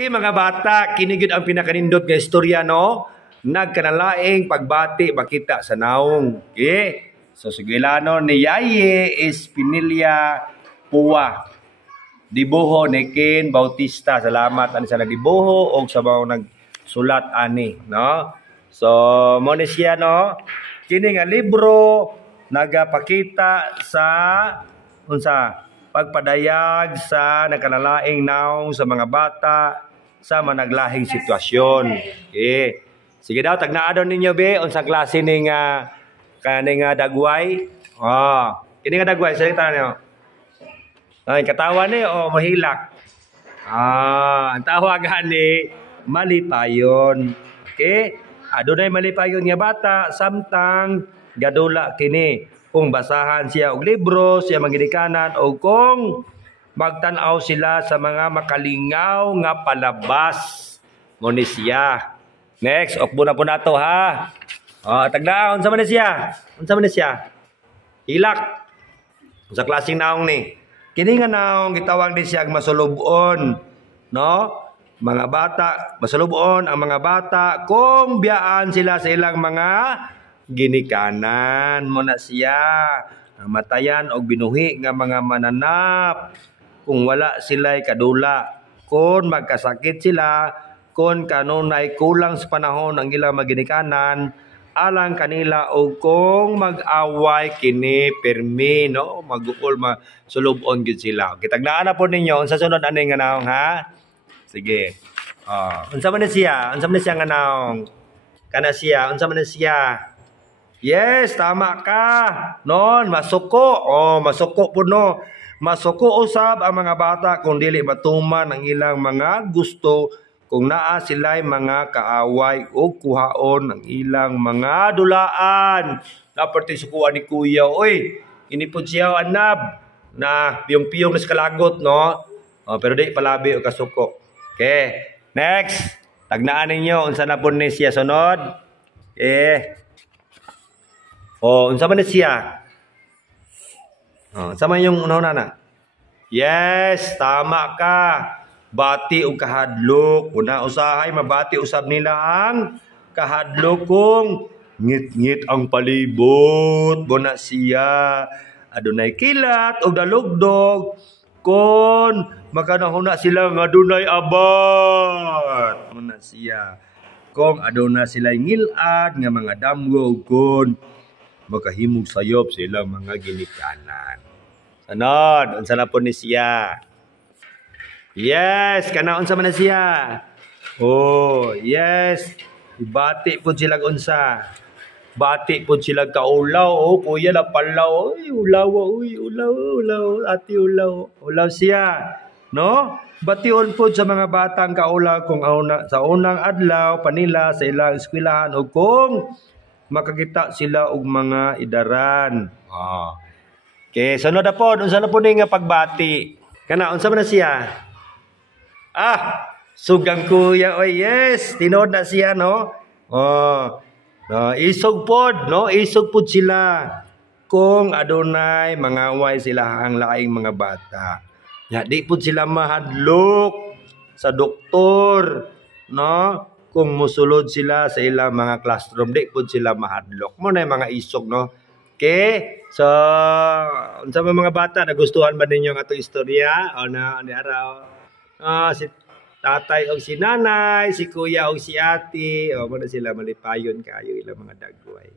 Kay mga bata, kini gyud ang pinakanindot nga istorya no. Nagkanalaing pagbati makita sa naong. Okay? So sigilano ni Yaye Espinilla Pua. Dibuho ni Ken Bautista. Salamat ani sa nagdibuho o sa mga nagsulat ani, no? So mo ni siya no. Kini nga libro nagapakita sa unsa pagpadayag sa nagkanalaing naong sa mga bata sa managlahing sitwasyon. Okay. Sige daw, tagnaan ninyo be, unsang klase ning kaning dagway. Kini nga dagway, salita niyo. Ay, katawa ni o mahilak. Ang tawagan ni malipayon. Okay? Adunay malipayon nga bata, samtang gadula kini. Kung basahan siya og libro, siya mangidikanan o kung magtanaw sila sa mga makalingaw nga palabas mo ni siya. Next, okbo na po nato ha. Tagnaon, unsa man ni siya? Unsa man ni siya? Hilak. Unsa klaseng naong ni? Kini nga naong gitawag ni siya masulubon, no? Mga bata, masulubon ang mga bata kung biyaan sila sa ilang mga ginikanan mo na siya. Matayan og binuhi nga mga mananap kung wala sila'y kadula, kung magkasakit sila, kung kanunay kulang sa panahon ang ilang maginikanan, alang kanila o kung mag-away kini permi, no? Mag-uol, masulubon gyud sila. Kitaglaan na po ninyo, unsa sunod ani nga naong ha? Sige. Unsa man na siya? Unsa man na siya nga naong? Kana siya, unsa man na siya? Yes, tama ka. Non, masuko. Masuko po no. Masuko usab ang mga bata kung dili matuman ang ilang mga gusto kung naa sila'y mga kaaway o kuhaon ang ilang mga dulaan. Naperti sukuan ni Kuya, oy, inipod siya anab na piyong-piyong na kalagot, no? Pero di palabi o kasuko. Okay, next. Tagnaan ninyo, unsa na po ni siya sunod? Unsa man ni siya? Sama yung una na. Yes, tama ka. Bati o kahadlok. Una usahay, mabati usab nila ang kahadlok kung ngit-ngit ang palibot. Bona siya. Adunay kilat o dalugdog. Kung makanahuna sila nga adunay abat. Bona siya. Kung aduna sila ngilad nga mga damgo kung makahimog sayop sila mga ginikanan. Sanod, unsa na po ni siya? Yes, kana unsa man na siya? Yes. Bati po sila unsa? Bati po sila kaulaw. Kuya la palaw. Ulaw. Ati ulaw. Ulaw siya. No? Bation po sa mga batang kaulaw kung sa unang adlaw panila sa ilang eskwelahan o kung makakita sila og mga idaran. Okay, sunod na po. Unsa na po ni nga pagbati? Kana, unsa man na siya? Sugang kuya. Yes. Tinood na siya, no? Isog pod, no? Isog pod sila. Kung adunay, mangaway sila ang laing mga bata. Di pod sila mahadlok sa doktor, no? Kung musulod sila sa ilang mga classroom, di po sila mahadlok. Muna yung mga isog, no? Okay? So, unsa man mga bata, nagustuhan ba ninyo nga itong istorya? Ni araw? Si tatay o si nanay, si kuya o si ate, muna sila malipayon kayo ilang mga dagway.